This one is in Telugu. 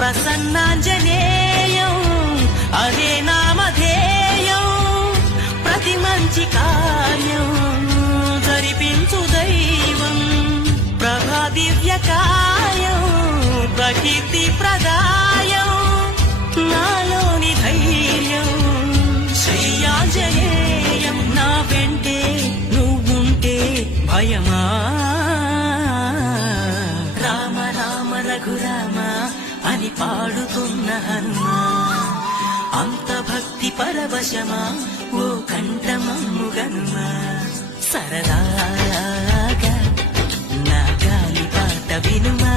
ప్రసన్నాంజనేయం అదే నామధేయం ప్రతి మంచి కార్యం జరిపించు దైవం ప్రభా దివ్యకాయం ప్రకీర్తి ప్రదాయం నాలోని ధైర్యం శ్రీయాంజనేయం నా వెంటే నువ్వుంటే భయమా రామ రామ రఘురామ అని పాడుతున్న హనుమా అంత భక్తి పరవశమా ఓ కంఠమమ్ము గనుమా సరదాగా నా గాలి పాట వినుమా